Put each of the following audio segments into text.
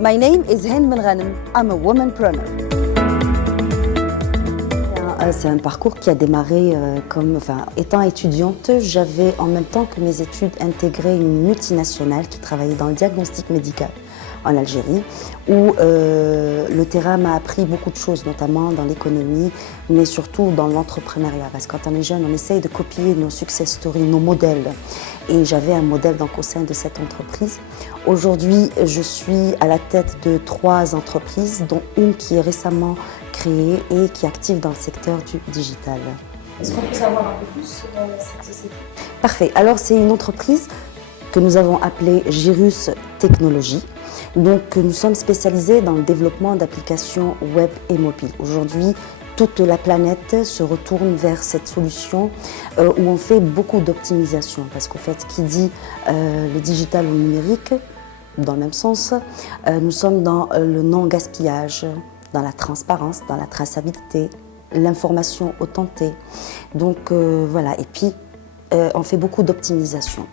My name is Hind Ben Ghanem. I'm a womanpreneur. C'est un parcours qui a démarré étant étudiante, j'avais en même temps que mes études intégré une multinationale qui travaillait dans le diagnostic médical en Algérie, où le terrain m'a appris beaucoup de choses, notamment dans l'économie, mais surtout dans l'entrepreneuriat. Parce que quand on est jeune, on essaye de copier nos success stories, nos modèles. Et j'avais un modèle donc, au sein de cette entreprise. Aujourd'hui, je suis à la tête de 3 entreprises, dont une qui est récemment créée et qui est active dans le secteur du digital. Est-ce qu'on peut savoir un peu plus sur cette société? Parfait. Alors, c'est une entreprise que nous avons appelée Girus Technologies. Donc, nous sommes spécialisés dans le développement d'applications web et mobiles. Aujourd'hui, toute la planète se retourne vers cette solution où on fait beaucoup d'optimisation. Parce qu'en fait, qui dit le digital ou numérique, dans le même sens, nous sommes dans le non-gaspillage, dans la transparence, dans la traçabilité, l'information authentée. Donc voilà, et puis on fait beaucoup d'optimisation.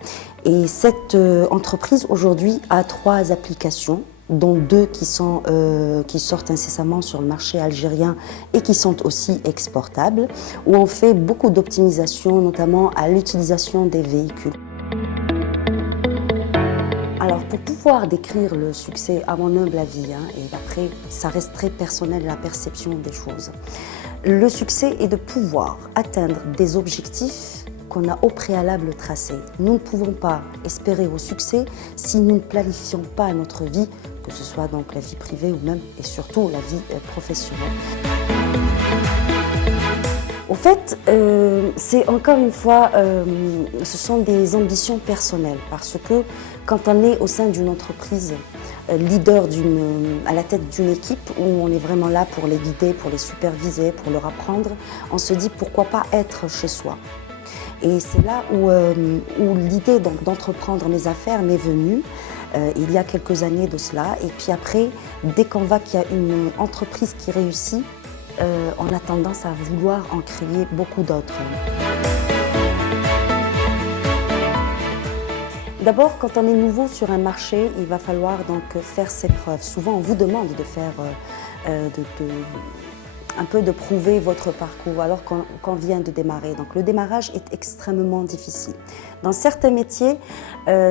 Et cette entreprise aujourd'hui a 3 applications, dont 2 qui sortent incessamment sur le marché algérien et qui sont aussi exportables, où on fait beaucoup d'optimisation, notamment à l'utilisation des véhicules. Alors, pour pouvoir décrire le succès, à mon humble avis, et après, ça reste très personnel la perception des choses, le succès est de pouvoir atteindre des objectifs qu'on a au préalable tracés. Nous ne pouvons pas espérer au succès si nous ne planifions pas notre vie, que ce soit donc la vie privée ou même et surtout la vie professionnelle. Au fait, c'est encore une fois, ce sont des ambitions personnelles parce que quand on est au sein d'une entreprise, leader à la tête d'une équipe où on est vraiment là pour les guider, pour les superviser, pour leur apprendre, on se dit pourquoi pas être chez soi. Et c'est là où l'idée d'entreprendre mes affaires m'est venue. Il y a quelques années de cela. Et puis après, dès qu'on voit qu'il y a une entreprise qui réussit, on a tendance à vouloir en créer beaucoup d'autres. D'abord, quand on est nouveau sur un marché, il va falloir donc faire ses preuves. Souvent, on vous demande de faire un peu de prouver votre parcours alors qu'on vient de démarrer. Donc le démarrage est extrêmement difficile. Dans certains métiers,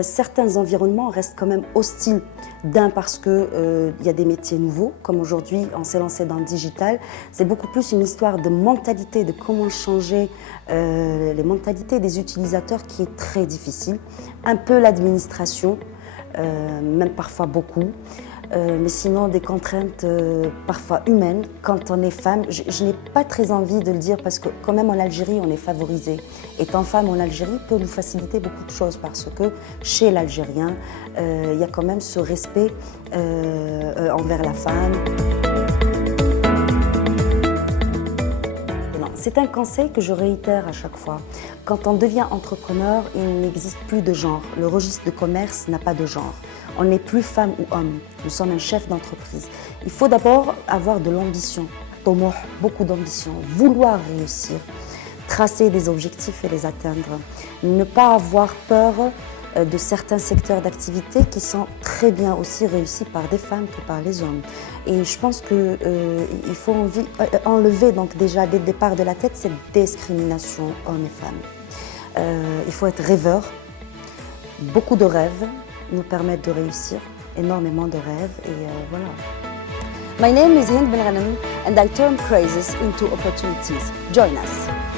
certains environnements restent quand même hostiles. D'un parce qu'il y a des métiers nouveaux, comme aujourd'hui on s'est lancé dans le digital. C'est beaucoup plus une histoire de mentalité, de comment changer les mentalités des utilisateurs qui est très difficile. Un peu l'administration, même parfois beaucoup. Mais sinon des contraintes parfois humaines. Quand on est femme, je n'ai pas très envie de le dire parce que quand même en Algérie on est favorisé. Étant femme en Algérie peut nous faciliter beaucoup de choses parce que chez l'Algérien, il y a quand même ce respect envers la femme. C'est un conseil que je réitère à chaque fois. Quand on devient entrepreneur, il n'existe plus de genre. Le registre de commerce n'a pas de genre. On n'est plus femme ou homme. Nous sommes un chef d'entreprise. Il faut d'abord avoir de l'ambition, beaucoup d'ambition, vouloir réussir, tracer des objectifs et les atteindre. Ne pas avoir peur de certains secteurs d'activité qui sont très bien aussi réussis par des femmes que par les hommes. Et je pense qu'il faut enlever donc déjà dès le départ de la tête cette discrimination hommes et femmes. Il faut être rêveur. Beaucoup de rêves nous permettent de réussir, énormément de rêves et voilà. My name is Hind Ben Ghanem and I turn crises into opportunities. Join us.